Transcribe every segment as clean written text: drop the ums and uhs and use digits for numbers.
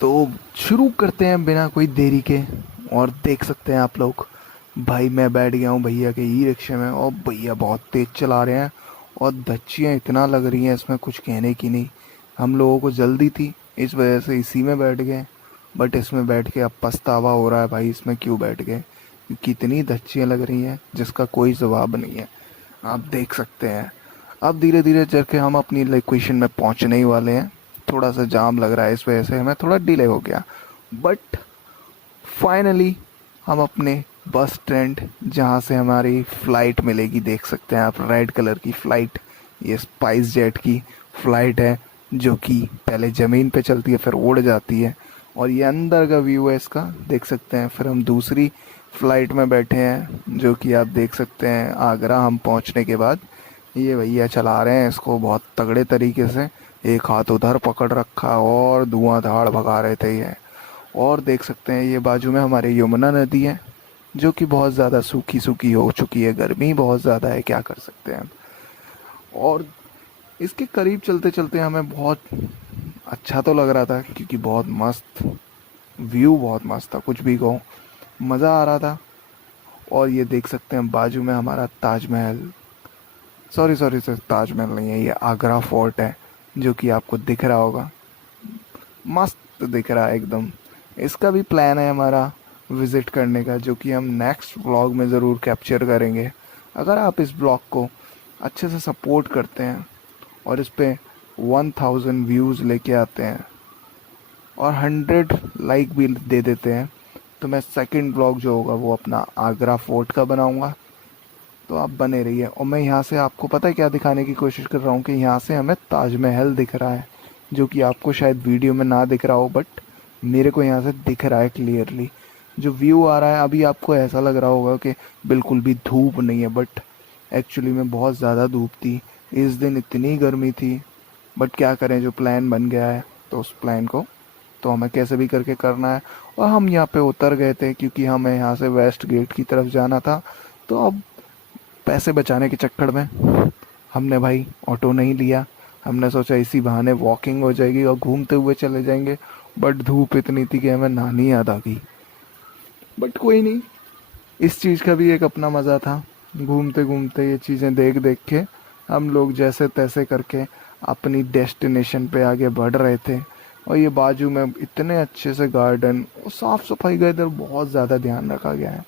तो शुरू करते हैं बिना कोई देरी के। और देख सकते हैं आप लोग, भाई मैं बैठ गया हूँ भैया के ई रिक्शे में और भैया बहुत तेज चला रहे हैं। और धच्चियाँ इतना लग रही हैं इसमें कुछ कहने की नहीं। हम लोगों को जल्दी थी, इस वजह से इसी में बैठ गए। बट इसमें बैठ के अब पछतावा हो रहा है भाई, इसमें क्यों बैठ गए, क्योंकि इतनी धच्चियाँ लग रही हैं जिसका कोई जवाब नहीं है। आप देख सकते हैं। अब धीरे धीरे चल के हम अपनी लोकेशन में पहुंचने ही वाले हैं। थोड़ा सा जाम लग रहा है, इस वजह से हमें थोड़ा डिले हो गया। बट फाइनली हम अपने बस स्टैंड, जहाँ से हमारी फ़्लाइट मिलेगी, देख सकते हैं आप, रेड कलर की फ़्लाइट। ये स्पाइस जेट की फ़्लाइट है, जो कि पहले ज़मीन पे चलती है फिर उड़ जाती है। और ये अंदर का व्यू है इसका, देख सकते हैं। फिर हम दूसरी फ़्लाइट में बैठे हैं, जो कि आप देख सकते हैं। आगरा हम पहुंचने के बाद ये भैया चला रहे हैं इसको बहुत तगड़े तरीके से। एक हाथ उधर पकड़ रखा और धुआंधार भगा रहे थे ये। और देख सकते हैं ये बाजू में हमारी यमुना नदी है, जो कि बहुत ज़्यादा सूखी सूखी हो चुकी है। गर्मी बहुत ज़्यादा है, क्या कर सकते हैं। और इसके करीब चलते चलते हमें बहुत अच्छा तो लग रहा था, क्योंकि बहुत मस्त व्यू, बहुत मस्त था, कुछ भी कहो, मज़ा आ रहा था। और ये देख सकते हैं बाजू में हमारा Taj Mahal, sorry sorry sir, Taj Mahal नहीं है, ये आगरा फोर्ट है, जो कि आपको दिख रहा होगा। मस्त दिख रहा है एकदम। इसका भी प्लान है हमारा विज़िट करने का, जो कि हम नेक्स्ट व्लॉग में ज़रूर कैप्चर करेंगे। अगर आप इस ब्लॉग को अच्छे से सपोर्ट करते हैं और इस पे 1000 व्यूज़ लेके आते हैं और 100 लाइक भी दे देते हैं, तो मैं सेकंड ब्लॉग जो होगा वो अपना आगरा फोर्ट का बनाऊंगा। तो आप बने रहिए। और मैं यहाँ से आपको पता है क्या दिखाने की कोशिश कर रहा हूँ, कि यहाँ से हमें ताजमहल दिख रहा है, जो कि आपको शायद वीडियो में ना दिख रहा हो, बट मेरे को यहाँ से दिख रहा है क्लियरली। जो व्यू आ रहा है अभी, आपको ऐसा लग रहा होगा कि बिल्कुल भी धूप नहीं है, बट एक्चुअली में बहुत ज़्यादा धूप थी इस दिन, इतनी गर्मी थी। बट क्या करें, जो प्लान बन गया है तो उस प्लान को तो हमें कैसे भी करके करना है। और हम यहाँ पे उतर गए थे, क्योंकि हमें यहाँ से वेस्ट गेट की तरफ जाना था। तो अब पैसे बचाने के चक्कर में हमने भाई ऑटो नहीं लिया। हमने सोचा इसी बहाने वॉकिंग हो जाएगी और घूमते हुए चले जाएंगे। बट धूप इतनी थी कि हमें नहानी याद आ गई। बट कोई नहीं, इस चीज़ का भी एक अपना मज़ा था। घूमते घूमते ये चीज़ें देख देख के हम लोग जैसे तैसे करके अपनी डेस्टिनेशन पे आगे बढ़ रहे थे। और ये बाजू में इतने अच्छे से गार्डन और साफ़ सफाई का इधर बहुत ज़्यादा ध्यान रखा गया है।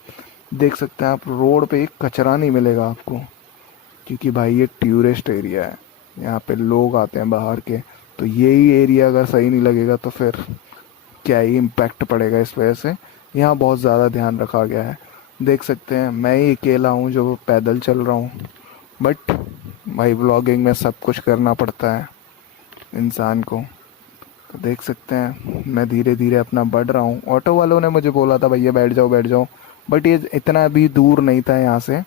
देख सकते हैं आप, रोड पे एक कचरा नहीं मिलेगा आपको, क्योंकि भाई ये टूरिस्ट एरिया है, यहाँ पे लोग आते हैं बाहर के। तो यही एरिया अगर सही नहीं लगेगा तो फिर क्या ही इम्पैक्ट पड़ेगा। इस वजह से यहाँ बहुत ज़्यादा ध्यान रखा गया है। देख सकते हैं मैं ही अकेला हूँ जो पैदल चल रहा हूँ। बट भाई व्लॉगिंग में सब कुछ करना पड़ता है इंसान को। तो देख सकते हैं मैं धीरे धीरे अपना बढ़ रहा हूँ। ऑटो वालों ने मुझे बोला था भैया बैठ जाओ बैठ जाओ, बट ये इतना भी दूर नहीं था यहाँ से।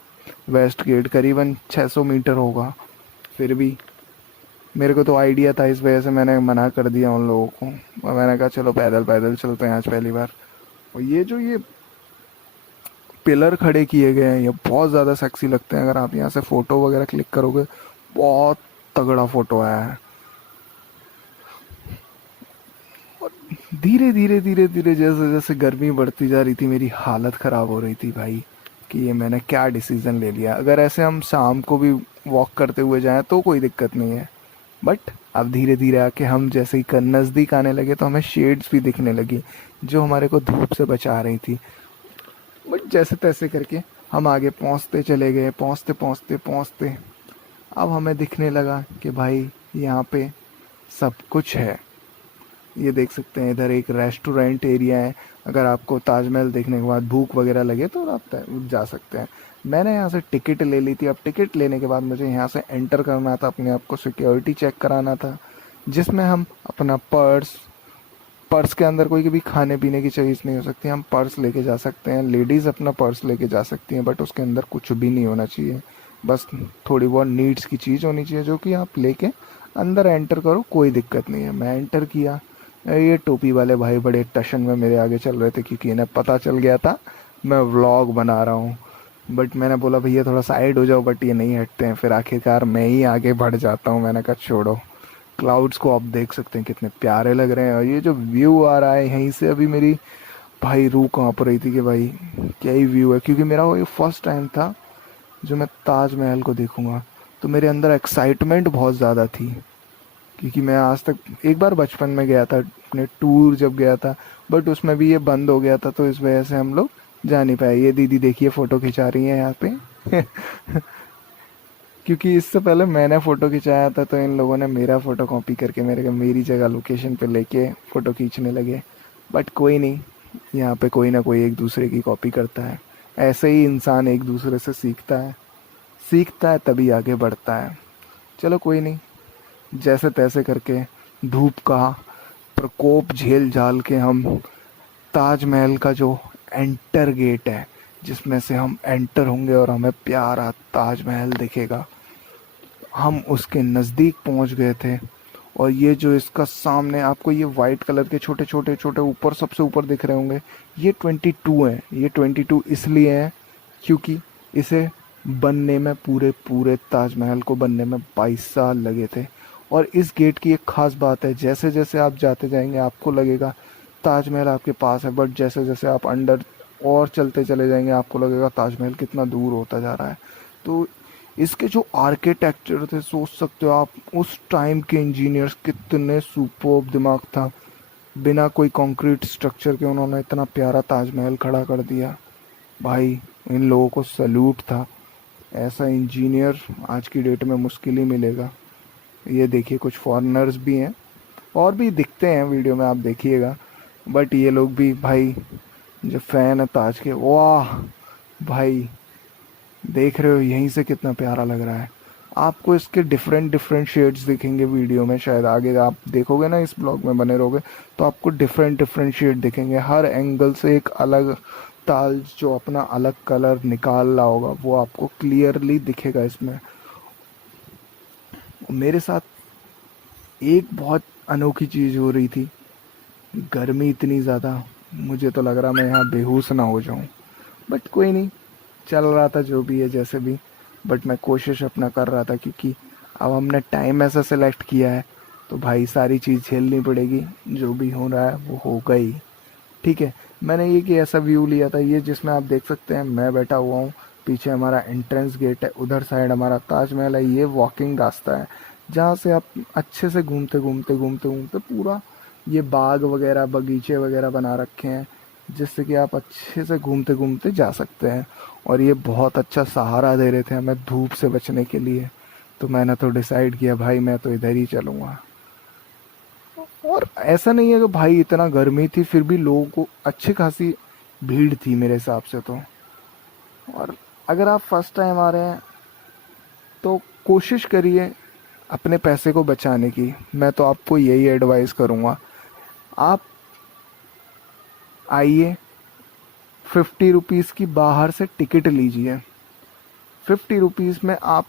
वेस्ट गेट करीबन 600 मीटर होगा। फिर भी मेरे को तो आइडिया था, इस वजह से मैंने मना कर दिया उन लोगों को। और मैंने कहा चलो पैदल पैदल चलते हैं आज पहली बार। और ये पिलर खड़े किए गए हैं, ये बहुत ज़्यादा सेक्सी लगते हैं। अगर आप यहाँ से फ़ोटो वगैरह क्लिक करोगे, बहुत तगड़ा फ़ोटो आया है। और धीरे धीरे धीरे धीरे जैसे जैसे गर्मी बढ़ती जा रही थी, मेरी हालत ख़राब हो रही थी भाई, कि ये मैंने क्या डिसीज़न ले लिया। अगर ऐसे हम शाम को भी वॉक करते हुए जाएं तो कोई दिक्कत नहीं है। बट अब धीरे धीरे आके हम जैसे ही नज़दीक आने लगे तो हमें शेड्स भी दिखने लगी, जो हमारे को धूप से बचा रही थी। बट जैसे तैसे करके हम आगे पहुंचते चले गए, पहुंचते पहुंचते पहुंचते अब हमें दिखने लगा कि भाई यहाँ पे सब कुछ है। ये देख सकते हैं, इधर एक रेस्टोरेंट एरिया है। अगर आपको ताजमहल देखने के बाद भूख वगैरह लगे तो आप जा सकते हैं। मैंने यहाँ से टिकट ले ली थी। अब टिकट लेने के बाद मुझे यहाँ से एंटर करना था, अपने आप को सिक्योरिटी चेक कराना था, जिसमें हम अपना पर्स, पर्स के अंदर कोई भी खाने पीने की चीज़ नहीं हो सकती। हम पर्स लेके जा सकते हैं, लेडीज़ अपना पर्स लेके जा सकती हैं, बट उसके अंदर कुछ भी नहीं होना चाहिए। बस थोड़ी बहुत नीड्स की चीज़ होनी चाहिए, जो कि आप लेके अंदर एंटर करो, कोई दिक्कत नहीं है। मैं एंटर किया। ये टोपी वाले भाई बड़े टशन में मेरे आगे चल रहे थे, क्योंकि इन्हें पता चल गया था मैं व्लॉग बना रहा हूँ। बट मैंने बोला भैया थोड़ा साइड हो जाओ, बट ये नहीं हटते हैं। फिर आखिरकार मैं ही आगे बढ़ जाता हूँ। मैंने कहा छोड़ो, क्लाउड्स को आप देख सकते हैं कितने प्यारे लग रहे हैं। और ये जो व्यू आ रहा है यहीं से, अभी मेरी भाई रूह कांप रही थी कि भाई क्या ही व्यू है, क्योंकि मेरा वो फर्स्ट टाइम था जो मैं ताजमहल को देखूंगा। तो मेरे अंदर एक्साइटमेंट बहुत ज़्यादा थी, क्योंकि मैं आज तक एक बार बचपन में गया था अपने टूर जब गया था, बट उसमें भी ये बंद हो गया था, तो इस वजह से हम लोग जा नहीं पाए। ये दीदी देखिए फ़ोटो खिंचा रही है यहाँ पे क्योंकि इससे पहले मैंने फ़ोटो खिंचाया था, तो इन लोगों ने मेरा फ़ोटो कॉपी करके मेरी जगह लोकेशन पे लेके फ़ोटो खींचने लगे। बट कोई नहीं, यहाँ पे कोई ना कोई एक दूसरे की कॉपी करता है। ऐसे ही इंसान एक दूसरे से सीखता है तभी आगे बढ़ता है। चलो कोई नहीं, जैसे तैसे करके धूप का प्रकोप झेल झाल के हम ताजमहल का जो एंटर गेट है, जिसमें से हम एंटर होंगे और हमें प्यारा ताजमहल दिखेगा, हम उसके नज़दीक पहुंच गए थे। और ये जो इसका सामने आपको ये वाइट कलर के छोटे छोटे छोटे ऊपर सबसे ऊपर दिख रहे होंगे, ये 22 हैं। ये 22 इसलिए हैं क्योंकि इसे बनने में पूरे पूरे ताजमहल को बनने में 22 साल लगे थे। और इस गेट की एक ख़ास बात है, जैसे जैसे आप जाते जाएंगे आपको लगेगा ताजमहल आपके पास है, बट जैसे जैसे आप अंदर और चलते चले जाएंगे आपको लगेगा ताजमहल कितना दूर होता जा रहा है। तो इसके जो आर्किटेक्चर थे, सोच सकते हो आप उस टाइम के इंजीनियर्स कितने सुपर्ब दिमाग था, बिना कोई कंक्रीट स्ट्रक्चर के उन्होंने इतना प्यारा ताजमहल खड़ा कर दिया। भाई इन लोगों को सैल्यूट था। ऐसा इंजीनियर आज की डेट में मुश्किल ही मिलेगा। ये देखिए कुछ फॉरेनर्स भी हैं और भी दिखते हैं वीडियो में, आप देखिएगा। बट ये लोग भी भाई जो फैन है ताज के, वाह भाई देख रहे हो यहीं से कितना प्यारा लग रहा है। आपको इसके डिफरेंट डिफरेंट शेड्स दिखेंगे वीडियो में, शायद आगे आप देखोगे ना, इस ब्लॉग में बने रहोगे तो आपको डिफरेंट डिफरेंट शेड दिखेंगे। हर एंगल से एक अलग ताज जो अपना अलग कलर निकाल रहा होगा वो आपको क्लियरली दिखेगा इसमें। मेरे साथ एक बहुत अनोखी चीज़ हो रही थी, गर्मी इतनी ज़्यादा, मुझे तो लग रहा मैं यहाँ बेहोश ना हो जाऊँ। बट कोई नहीं, चल रहा था जो भी है जैसे भी। बट मैं कोशिश अपना कर रहा था, क्योंकि अब हमने टाइम ऐसा सेलेक्ट किया है तो भाई सारी चीज़ झेलनी पड़ेगी। जो भी हो रहा है वो होगा ही, ठीक है। मैंने ये कि ऐसा व्यू लिया था, ये जिसमें आप देख सकते हैं मैं बैठा हुआ हूँ, पीछे हमारा एंट्रेंस गेट है, उधर साइड हमारा ताजमहल है। ये वॉकिंग रास्ता है जहाँ से आप अच्छे से घूमते घूमते घूमते घूमते पूरा ये बाग वगैरह बगीचे वगैरह बना रखे हैं, जिससे कि आप अच्छे से घूमते घूमते जा सकते हैं। और ये बहुत अच्छा सहारा दे रहे थे हमें धूप से बचने के लिए, तो मैंने तो डिसाइड किया भाई मैं तो इधर ही चलूँगा। और ऐसा नहीं है कि भाई इतना गर्मी थी, फिर भी लोगों को अच्छी खासी भीड़ थी मेरे हिसाब से तो। और अगर आप फर्स्ट टाइम आ रहे हैं तो कोशिश करिए अपने पैसे को बचाने की। मैं तो आपको यही एडवाइस करूँगा, आप आइए, 50 रुपीज़ की बाहर से टिकट लीजिए। 50 रुपीज़ में आप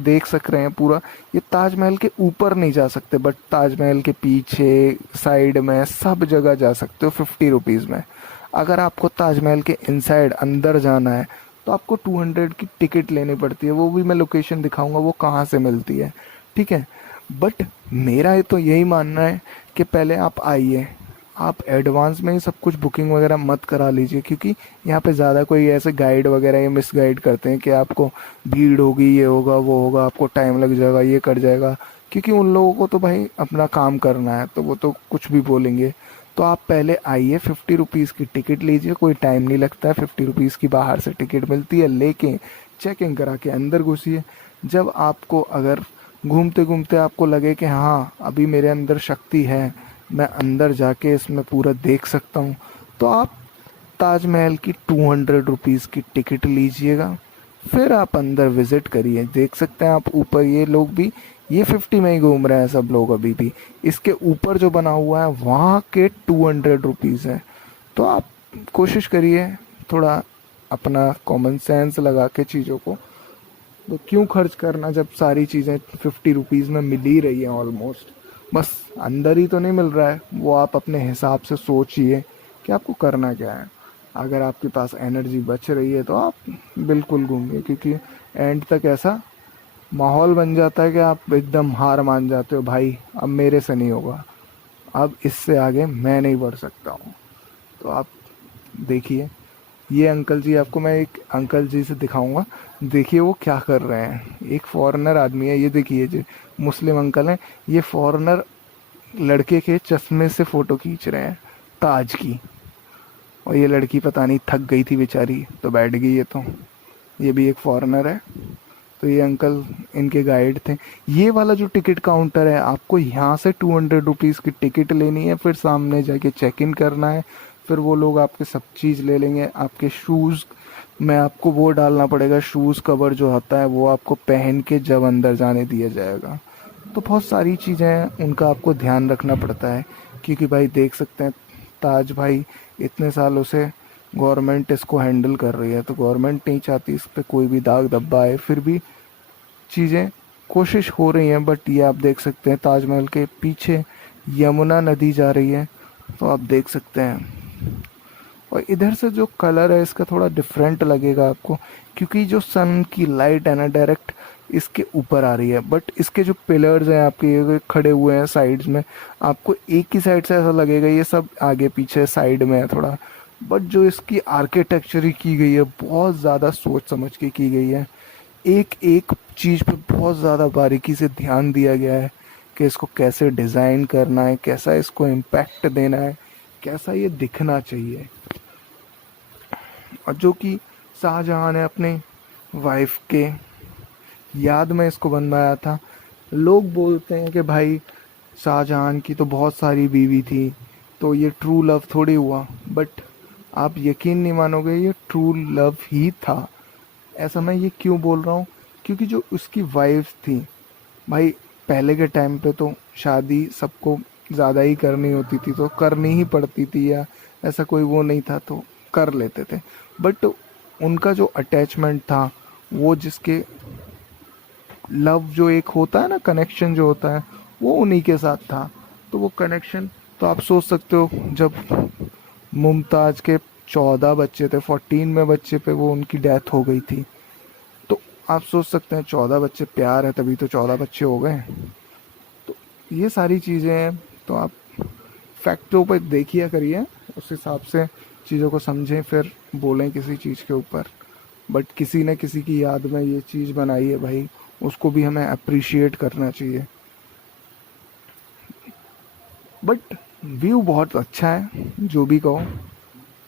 देख सक रहे हैं पूरा। ये ताजमहल के ऊपर नहीं जा सकते, बट ताजमहल के पीछे साइड में सब जगह जा सकते हो 50 रुपीज़ में। अगर आपको ताजमहल के इनसाइड अंदर जाना है तो आपको 200 की टिकट लेनी पड़ती है, वो भी मैं लोकेशन दिखाऊंगा वो कहाँ से मिलती है, ठीक है। बट मेरा ये तो यही मानना है कि पहले आप आइए, आप एडवांस में ही सब कुछ बुकिंग वगैरह मत करा लीजिए, क्योंकि यहाँ पे ज़्यादा कोई ऐसे गाइड वगैरह ये मिस गाइड करते हैं कि आपको भीड़ होगी, ये होगा वो होगा, आपको टाइम लग जाएगा, ये कर जाएगा। क्योंकि उन लोगों को तो भाई अपना काम करना है, तो वो तो कुछ भी बोलेंगे। तो आप पहले आइए, 50 रुपीज़ की टिकट लीजिए, कोई टाइम नहीं लगता है, 50 रुपीज़ की बाहर से टिकट मिलती है, लेके चेक इन करा के अंदर घुसिए। जब आपको अगर घूमते घूमते आपको लगे कि हाँ अभी मेरे अंदर शक्ति है, मैं अंदर जाके इसमें पूरा देख सकता हूँ, तो आप ताजमहल की 200 रुपीज़ की टिकट लीजिएगा। फिर आप अंदर विज़िट करिए। देख सकते हैं आप ऊपर ये लोग भी, ये 50 में ही घूम रहे हैं सब लोग अभी भी। इसके ऊपर जो बना हुआ है वहाँ के 200 रुपीज़ है। तो आप कोशिश करिए थोड़ा अपना कॉमन सेंस लगा के चीज़ों को, तो क्यों खर्च करना जब सारी चीज़ें 50 रुपीज़ में मिल ही रही हैं ऑलमोस्ट। बस अंदर ही तो नहीं मिल रहा है, वो आप अपने हिसाब से सोचिए कि आपको करना क्या है। अगर आपके पास एनर्जी बच रही है तो आप बिल्कुल घूमिए, क्योंकि एंड तक ऐसा माहौल बन जाता है कि आप एकदम हार मान जाते हो, भाई अब मेरे से नहीं होगा, अब इससे आगे मैं नहीं बढ़ सकता हूँ। तो आप देखिए, ये अंकल जी, आपको मैं एक अंकल जी से दिखाऊंगा, देखिए वो क्या कर रहे हैं। एक फॉरेनर आदमी है, ये देखिए जो मुस्लिम अंकल हैं, ये फॉरेनर लड़के के चश्मे से फ़ोटो खींच रहे हैं, ताज की। और ये लड़की पता नहीं थक गई थी बेचारी तो बैठ गई है। तो ये भी एक फॉरेनर है। तो ये अंकल इनके गाइड थे। ये वाला जो टिकट काउंटर है, आपको यहाँ से 200 रुपीज़ की टिकट लेनी है, फिर सामने जाके चेक इन करना है, फिर वो लोग आपके सब चीज़ ले लेंगे। आपके शूज़ में आपको वो डालना पड़ेगा, शूज़ कवर जो होता है वो आपको पहन के जब अंदर जाने दिया जाएगा। तो बहुत सारी चीज़ें हैं, उनका आपको ध्यान रखना पड़ता है। क्योंकि भाई देख सकते हैं, ताज भाई इतने सालों से गवर्नमेंट इसको हैंडल कर रही है, तो गवर्नमेंट नहीं चाहती इस पे कोई भी दाग धब्बा आए, फिर भी चीज़ें कोशिश हो रही हैं। बट ये आप देख सकते हैं ताजमहल के पीछे यमुना नदी जा रही है, तो आप देख सकते हैं। और इधर से जो कलर है इसका थोड़ा डिफरेंट लगेगा आपको, क्योंकि जो सन की लाइट है ना डायरेक्ट इसके ऊपर आ रही है। बट इसके जो पिलर्स हैं आपके ये खड़े हुए हैं साइड्स में, आपको एक ही साइड से ऐसा लगेगा ये सब आगे पीछे साइड में है थोड़ा। बट जो इसकी आर्किटेक्चर ही की गई है बहुत ज़्यादा सोच समझ के की गई है। एक एक चीज़ पे बहुत ज़्यादा बारीकी से ध्यान दिया गया है कि इसको कैसे डिज़ाइन करना है, कैसा इसको इम्पैक्ट देना है, कैसा ये दिखना चाहिए। और जो कि शाहजहां ने अपने वाइफ के याद में इसको बनवाया था। लोग बोलते हैं कि भाई शाहजहां की तो बहुत सारी बीवी थी, तो ये ट्रू लव थोड़ी हुआ। बट आप यकीन नहीं मानोगे, ये ट्रू लव ही था। ऐसा मैं ये क्यों बोल रहा हूँ, क्योंकि जो उसकी वाइफ थी, भाई पहले के टाइम पे तो शादी सबको ज़्यादा ही करनी होती थी तो करनी ही पड़ती थी, या ऐसा कोई वो नहीं था तो कर लेते थे। बट उनका जो अटैचमेंट था, वो जिसके लव जो एक होता है ना, कनेक्शन जो होता है, वो उन्हीं के साथ था। तो वो कनेक्शन, तो आप सोच सकते हो जब मुमताज़ के 14 बच्चे थे, 14 में बच्चे पे वो उनकी डेथ हो गई थी। तो आप सोच सकते हैं 14 बच्चे, प्यार है तभी तो 14 बच्चे हो गए। तो ये सारी चीज़ें हैं। तो आप फैक्टों पर देखिए करिए, उस हिसाब से चीज़ों को समझें, फिर बोलें किसी चीज़ के ऊपर। बट किसी ने किसी की याद में ये चीज़ बनाई है भाई, उसको भी हमें अप्रिशिएट करना चाहिए। बट व्यू बहुत अच्छा है, जो भी कहो।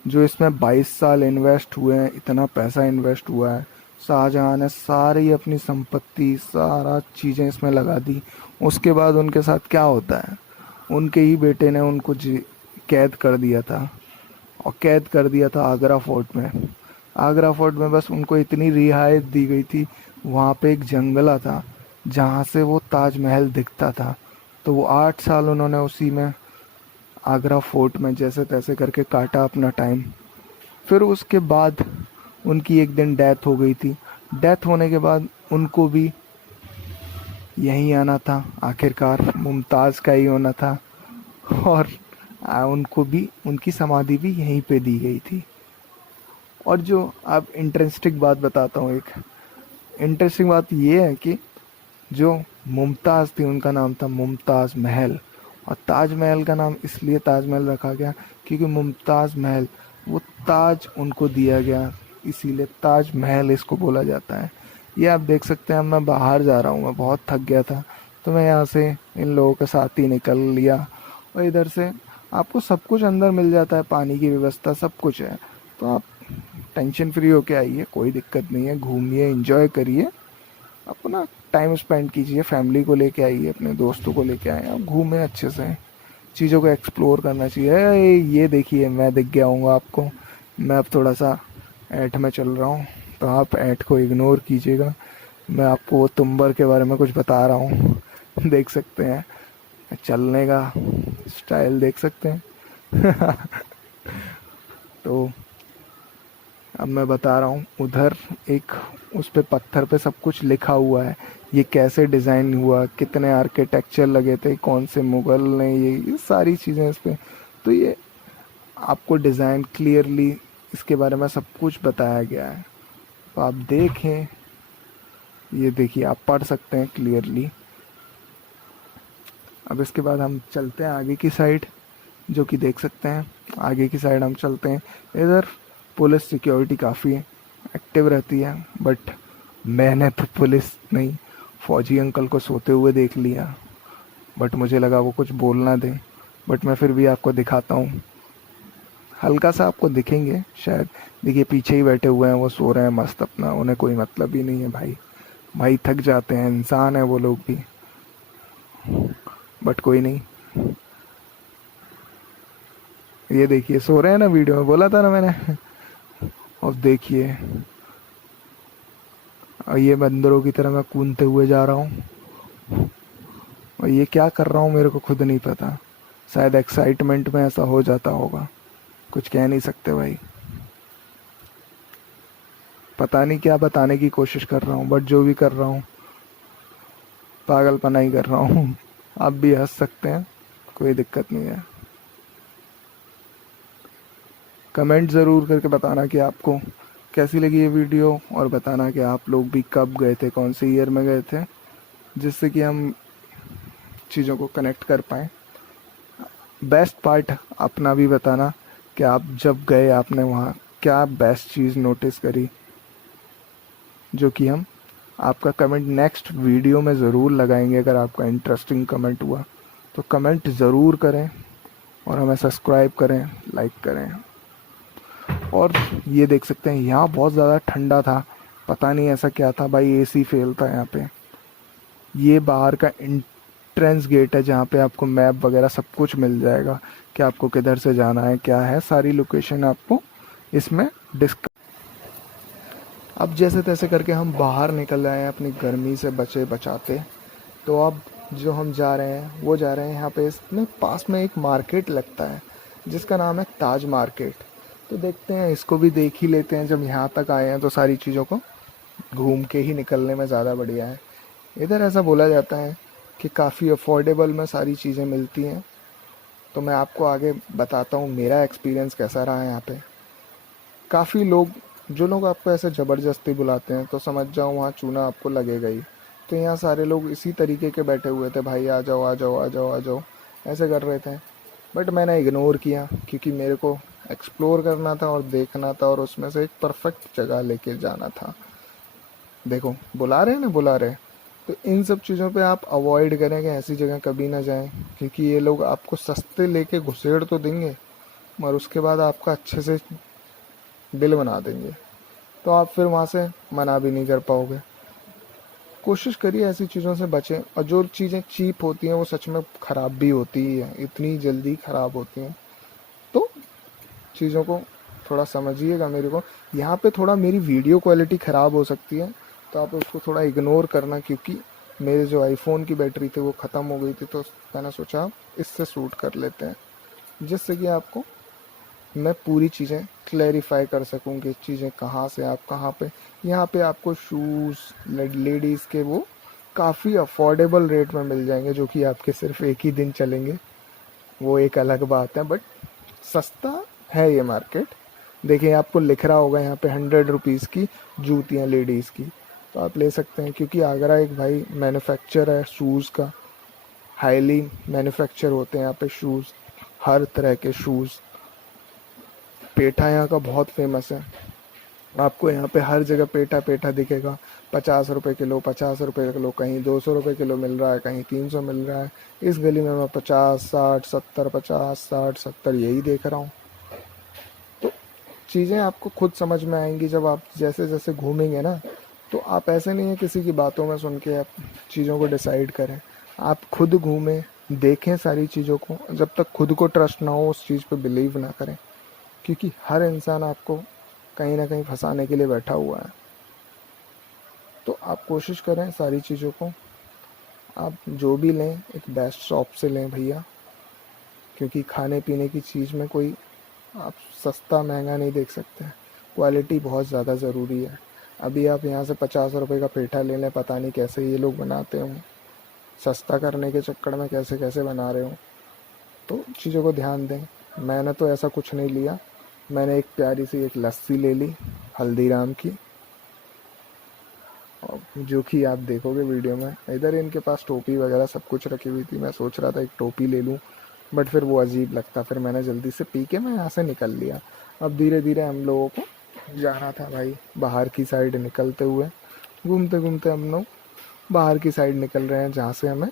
जो इसमें 22 साल इन्वेस्ट हुए हैं, इतना पैसा इन्वेस्ट हुआ है, शाहजहां ने सारी अपनी संपत्ति सारा चीज़ें इसमें लगा दी। उसके बाद उनके साथ क्या होता है, उनके ही बेटे ने उनको कैद कर दिया था। और कैद कर दिया था आगरा फोर्ट में। आगरा फोर्ट में बस उनको इतनी रियायत दी गई थी, वहाँ पे एक जंगला था जहाँ से वो ताजमहल दिखता था। तो वो 8 साल उन्होंने उसी में आगरा फोर्ट में जैसे तैसे करके काटा अपना टाइम। फिर उसके बाद उनकी एक दिन डेथ हो गई थी। डेथ होने के बाद उनको भी यहीं आना था, आखिरकार मुमताज़ का ही होना था। और उनको भी उनकी समाधि भी यहीं पे दी गई थी। और जो आप इंटरेस्टिंग बात बताता हूँ, एक इंटरेस्टिंग बात ये है कि जो मुमताज़ थी उनका नाम था मुमताज़ महल। और ताजमहल का नाम इसलिए ताजमहल रखा गया क्योंकि मुमताज़ महल, वो ताज उनको दिया गया, इसीलिए ताजमहल इसको बोला जाता है। ये आप देख सकते हैं, मैं बाहर जा रहा हूँ, मैं बहुत थक गया था तो मैं यहाँ से इन लोगों के साथ ही निकल लिया। और इधर से आपको सब कुछ अंदर मिल जाता है, पानी की व्यवस्था सब कुछ है। तो आप टेंशन फ्री होके आइए, कोई दिक्कत नहीं है, घूमिए, एंजॉय करिए, अपना टाइम स्पेंड कीजिए, फैमिली को लेके आइए, अपने दोस्तों को लेके आए, आप घूमें अच्छे से, चीज़ों को एक्सप्लोर करना चाहिए। ये देखिए मैं दिख गया हूँ आपको, मैं अब थोड़ा सा ऐठ में चल रहा हूँ, तो आप ऐठ को इग्नोर कीजिएगा। मैं आपको वो तुम्बर के बारे में कुछ बता रहा हूँ देख सकते हैं चलने का स्टाइल, देख सकते हैं तो अब मैं बता रहा हूँ, उधर एक उस पे पत्थर पे सब कुछ लिखा हुआ है, ये कैसे डिज़ाइन हुआ, कितने आर्किटेक्चर लगे थे, कौन से मुगल ने, ये सारी चीज़ें इस पे। तो ये आपको डिज़ाइन क्लियरली इसके बारे में सब कुछ बताया गया है। तो आप देखें, ये देखिए, आप पढ़ सकते हैं क्लियरली। अब इसके बाद हम चलते हैं आगे की साइड, जो कि देख सकते हैं आगे की साइड हम चलते हैं। इधर पुलिस सिक्योरिटी काफ़ी एक्टिव रहती है, बट मैंने तो पुलिस नहीं, फौजी अंकल को सोते हुए देख लिया, बट मुझे लगा वो कुछ बोलना दे, बट मैं फिर भी आपको दिखाता हूँ। हल्का सा आपको दिखेंगे शायद, देखिए पीछे ही बैठे हुए हैं, वो सो रहे हैं मस्त अपना, उन्हें कोई मतलब ही नहीं है भाई। भाई थक जाते हैं, इंसान है वो लोग भी, बट कोई नहीं। ये देखिए सो रहे हैं ना, वीडियो में बोला था ना मैंने। और देखिए, और ये बंदरों की तरह मैं कूदते हुए जा रहा हूँ, और ये क्या कर रहा हूँ मेरे को खुद नहीं पता। शायद एक्साइटमेंट में ऐसा हो जाता होगा, कुछ कह नहीं सकते भाई। पता नहीं क्या बताने की कोशिश कर रहा हूँ, बट जो भी कर रहा हूँ पागलपना ही कर रहा हूँ। आप भी हंस सकते हैं, कोई दिक्कत नहीं है। कमेंट ज़रूर करके बताना कि आपको कैसी लगी ये वीडियो, और बताना कि आप लोग भी कब गए थे, कौन से ईयर में गए थे, जिससे कि हम चीज़ों को कनेक्ट कर पाएँ। बेस्ट पार्ट अपना भी बताना कि आप जब गए आपने वहाँ क्या बेस्ट चीज़ नोटिस करी, जो कि हम आपका कमेंट नेक्स्ट वीडियो में ज़रूर लगाएंगे। अगर आपका इंटरेस्टिंग कमेंट हुआ तो कमेंट ज़रूर करें, और हमें सब्सक्राइब करें, लाइक करें। और ये देख सकते हैं यहाँ बहुत ज़्यादा ठंडा था, पता नहीं ऐसा क्या था भाई, एसी फेल था यहाँ पे। ये बाहर का एंट्रेंस गेट है, जहाँ पे आपको मैप वगैरह सब कुछ मिल जाएगा कि आपको किधर से जाना है, क्या है, सारी लोकेशन आपको इसमें डिस्क। अब जैसे तैसे करके हम बाहर निकल आए हैं अपनी गर्मी से बचे बचाते। तो अब जो हम जा रहे हैं वो जा रहे हैं यहाँ पे, इसमें पास में एक मार्केट लगता है जिसका नाम है ताज मार्केट। तो देखते हैं, इसको भी देख ही लेते हैं। जब यहाँ तक आए हैं तो सारी चीज़ों को घूम के ही निकलने में ज़्यादा बढ़िया है। इधर ऐसा बोला जाता है कि काफ़ी अफोर्डेबल में सारी चीज़ें मिलती हैं। तो मैं आपको आगे बताता हूँ मेरा एक्सपीरियंस कैसा रहा है यहाँ पे। काफ़ी लोग, जो लोग आपको ऐसे ज़बरदस्ती बुलाते हैं तो समझ जाओ वहाँ चूना आपको लगेगा ही। तो यहाँ सारे लोग इसी तरीके के बैठे हुए थे, भाई आ जाओ आ जाओ आ जाओ आ जाओ, ऐसे कर रहे थे। बट मैंने इग्नोर किया, क्योंकि मेरे को एक्सप्लोर करना था और देखना था, और उसमें से एक परफेक्ट जगह लेके जाना था। देखो बुला रहे हैं ना, बुला रहे हैं, तो इन सब चीज़ों पे आप अवॉइड करें कि ऐसी जगह कभी ना जाएं, क्योंकि ये लोग आपको सस्ते लेके घुसेड़ तो देंगे, मगर उसके बाद आपका अच्छे से बिल बना देंगे, तो आप फिर वहाँ से मना भी नहीं कर पाओगे। कोशिश करिए ऐसी चीज़ों से बचें। और जो चीज़ें चीप होती हैं वो सच में ख़राब भी होती ही हैं, इतनी जल्दी ख़राब होती हैं। तो चीज़ों को थोड़ा समझिएगा। मेरे को यहाँ पे थोड़ा मेरी वीडियो क्वालिटी ख़राब हो सकती है, तो आप उसको थोड़ा इग्नोर करना, क्योंकि मेरे जो आईफोन की बैटरी थी वो ख़त्म हो गई थी। तो मैंने सोचा इससे शूट कर लेते हैं, जिससे कि आपको मैं पूरी चीज़ें क्लैरिफाई कर सकूँ कि चीज़ें कहाँ से आप कहाँ पे। यहाँ पे आपको शूज़ लेडीज़ के वो काफ़ी अफोर्डेबल रेट में मिल जाएंगे, जो कि आपके सिर्फ एक ही दिन चलेंगे, वो एक अलग बात है, बट सस्ता है ये मार्केट। देखिए आपको लिख रहा होगा यहाँ पे 100 रुपीज़ की जूतियाँ लेडीज़ की, तो आप ले सकते हैं, क्योंकि आगरा एक भाई मैन्युफैक्चर है शूज़ का, हाईली मैन्युफैक्चर होते हैं यहाँ पे शूज़, हर तरह के शूज़। पेठा यहाँ का बहुत फेमस है, आपको यहाँ पे हर जगह पेठा पेठा दिखेगा। 50 रुपये किलो, 50 रुपये किलो, कहीं 200 रुपये किलो मिल रहा है, कहीं 300 मिल रहा है। इस गली में मैं 50 60 70, 50 60 70 यही देख रहा हूँ। तो चीज़ें आपको खुद समझ में आएंगी जब आप जैसे जैसे घूमेंगे ना। तो आप ऐसे नहीं है किसी की बातों में सुन के आप चीज़ों को डिसाइड करें, आप खुद घूमें, देखें सारी चीज़ों को। जब तक खुद को ट्रस्ट ना हो उस चीज़ पे बिलीव ना करें, क्योंकि हर इंसान आपको कहीं ना कहीं फंसाने के लिए बैठा हुआ है। तो आप कोशिश करें सारी चीज़ों को, आप जो भी लें एक बेस्ट शॉप से लें भैया, क्योंकि खाने पीने की चीज़ में कोई आप सस्ता महंगा नहीं देख सकते। क्वालिटी बहुत ज़्यादा ज़रूरी है। अभी आप यहाँ से 50 रुपये का पेठा ले लें, पता नहीं कैसे ये लोग बनाते हों, सस्ता करने के चक्कर में कैसे कैसे बना रहे हों। तो चीज़ों को ध्यान दें। मैंने तो ऐसा कुछ नहीं लिया, मैंने एक प्यारी सी एक लस्सी ले ली हल्दीराम की, और जो कि आप देखोगे वीडियो में। इधर इनके पास टोपी वगैरह सब कुछ रखी हुई थी, मैं सोच रहा था एक टोपी ले लूँ, बट फिर वो अजीब लगता, फिर मैंने जल्दी से पी के मैं यहाँ से निकल लिया। अब धीरे धीरे हम लोगों को जाना था भाई बाहर की साइड निकलते हुए। घूमते घूमते हम लोग बाहर की साइड निकल रहे हैं, जहाँ से हमें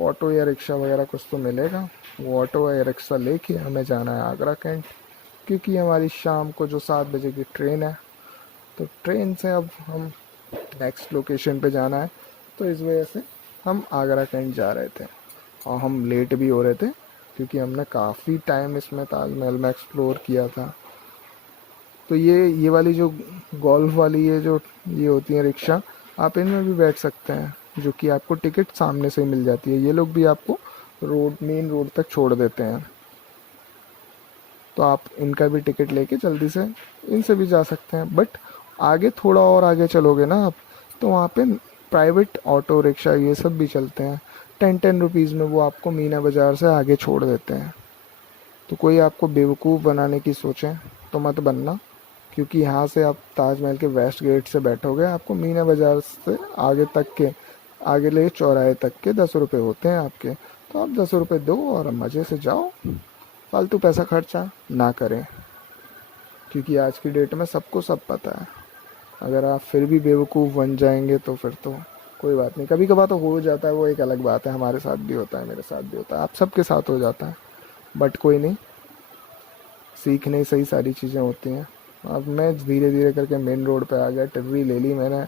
ऑटो या रिक्शा वगैरह कुछ तो मिलेगा। वो ऑटो या रिक्शा लेके हमें जाना है आगरा कैंट, क्योंकि हमारी शाम को जो 7 बजे की ट्रेन है। तो ट्रेन से अब हम नेक्स्ट लोकेशन पे जाना है, तो इस वजह से हम आगरा कैंट जा रहे थे। और हम लेट भी हो रहे थे, क्योंकि हमने काफ़ी टाइम इसमें ताजमहल में एक्सप्लोर किया था। तो ये वाली जो गोल्फ वाली ये होती है रिक्शा, आप इनमें भी बैठ सकते हैं, जो कि आपको टिकट सामने से ही मिल जाती है। ये लोग भी आपको मेन रोड तक छोड़ देते हैं, तो आप इनका भी टिकट लेके जल्दी से इनसे भी जा सकते हैं। बट आगे थोड़ा और आगे चलोगे ना आप, तो वहाँ पे प्राइवेट ऑटो रिक्शा ये सब भी चलते हैं। 10-10 रुपीज़ में वो आपको मीना बाज़ार से आगे छोड़ देते हैं। तो कोई आपको बेवकूफ़ बनाने की सोचे तो मत बनना, क्योंकि यहाँ से आप ताजमहल के वेस्ट गेट से बैठोगे, आपको मीना बाज़ार से आगे तक के आगे ले चौराहे तक के 10 रुपये होते हैं आपके। तो आप 10 रुपये दो और मज़े से जाओ, फालतू पैसा खर्चा ना करें, क्योंकि आज की डेट में सबको सब पता है। अगर आप फिर भी बेवकूफ़ बन जाएंगे तो फिर तो कोई बात नहीं, कभी कभार तो हो जाता है, वो एक अलग बात है। हमारे साथ भी होता है, मेरे साथ भी होता है, आप सबके साथ हो जाता है, बट कोई नहीं, सीखने से ही सारी चीज़ें होती हैं। अब मैं धीरे धीरे करके मेन रोड पे आ गया, टिर्री ले ली मैंने।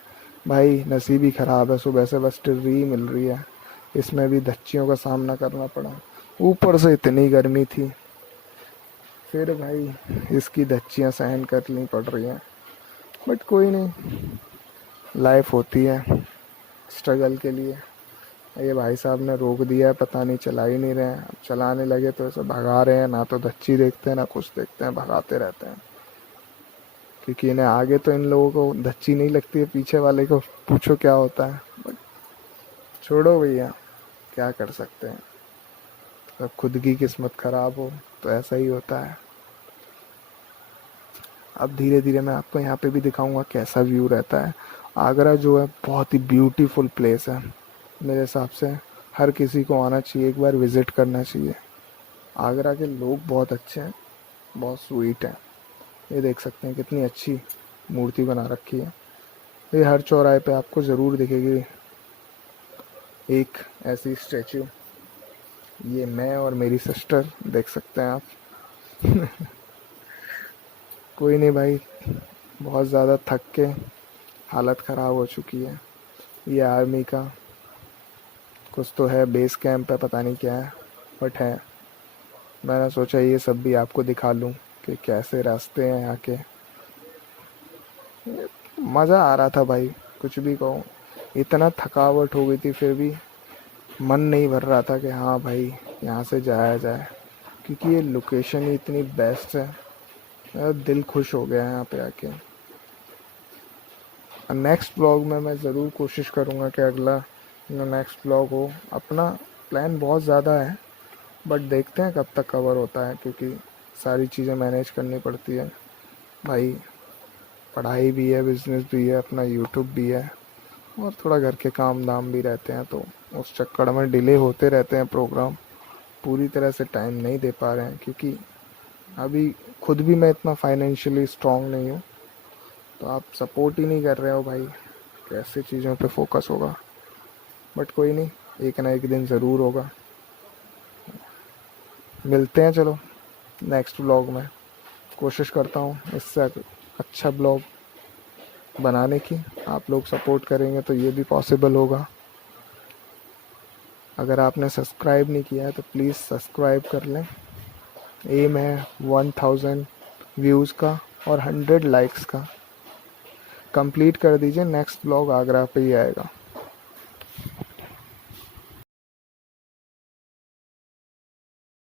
भाई नसीब ही ख़राब है, सुबह से बस टिर्री ही मिल रही है, इसमें भी धच्चियों का सामना करना पड़ा, ऊपर से इतनी गर्मी थी, फिर भाई इसकी धच्चियाँ सहन करनी पड़ रही हैं। बट कोई नहीं, लाइफ होती है स्ट्रगल के लिए। ये भाई साहब ने रोक दिया है, पता नहीं चला ही नहीं रहे हैं। अब चलाने लगे तो ऐसे भगा रहे हैं, ना तो धच्ची देखते हैं ना कुछ देखते हैं, भगाते रहते हैं। क्योंकि इन्हें आगे तो इन लोगों को धच्ची नहीं लगती है, पीछे वाले को पूछो क्या होता है। बट छोड़ो भैया, क्या कर सकते हैं, अब खुद की किस्मत खराब हो तो ऐसा ही होता है। अब धीरे धीरे मैं आपको यहाँ पे भी दिखाऊंगा कैसा व्यू रहता है। आगरा जो है बहुत ही ब्यूटीफुल प्लेस है, मेरे हिसाब से हर किसी को आना चाहिए, एक बार विज़िट करना चाहिए। आगरा के लोग बहुत अच्छे हैं, बहुत स्वीट हैं। ये देख सकते हैं कितनी अच्छी मूर्ति बना रखी है। ये हर चौराहे पे आपको ज़रूर दिखेगी एक ऐसी स्टैचू। ये मैं और मेरी सिस्टर, देख सकते हैं आप। कोई नहीं भाई, बहुत ज़्यादा थक के हालत ख़राब हो चुकी है। ये आर्मी का कुछ तो है, बेस कैंप है, पता नहीं क्या है, बट है। मैंने सोचा ये सब भी आपको दिखा लूँ कि कैसे रास्ते हैं यहाँ के। मज़ा आ रहा था भाई, कुछ भी कहो। इतना थकावट हो गई थी, फिर भी मन नहीं भर रहा था कि हाँ भाई यहाँ से जाया जाए, क्योंकि ये लोकेशन ही इतनी बेस्ट है। मेरा दिल खुश हो गया है यहाँ पे आके। नेक्स्ट ब्लॉग में मैं ज़रूर कोशिश करूँगा कि अगला नेक्स्ट ब्लॉग हो। अपना प्लान बहुत ज़्यादा है, बट देखते हैं कब तक कवर होता है, क्योंकि सारी चीज़ें मैनेज करनी पड़ती है भाई। पढ़ाई भी है, बिजनेस भी है, अपना यूट्यूब भी है, और थोड़ा घर के काम धाम भी रहते हैं, तो उस चक्कर में डिले होते रहते हैं प्रोग्राम। पूरी तरह से टाइम नहीं दे पा रहे हैं, क्योंकि अभी खुद भी मैं इतना फाइनेंशियली स्ट्रांग नहीं हूँ। तो आप सपोर्ट ही नहीं कर रहे हो भाई, कैसे चीज़ों पे फोकस होगा। बट कोई नहीं, एक ना एक दिन ज़रूर होगा। मिलते हैं चलो नेक्स्ट ब्लॉग में। कोशिश करता हूँ इससे अच्छा ब्लॉग बनाने की। आप लोग सपोर्ट करेंगे तो ये भी पॉसिबल होगा। अगर आपने सब्सक्राइब नहीं किया है तो प्लीज़ सब्सक्राइब कर लें। एम है 1000 व्यूज़ का और 100 लाइक्स का। कंप्लीट कर दीजिए, नेक्स्ट ब्लॉग आगरा पे ही आएगा।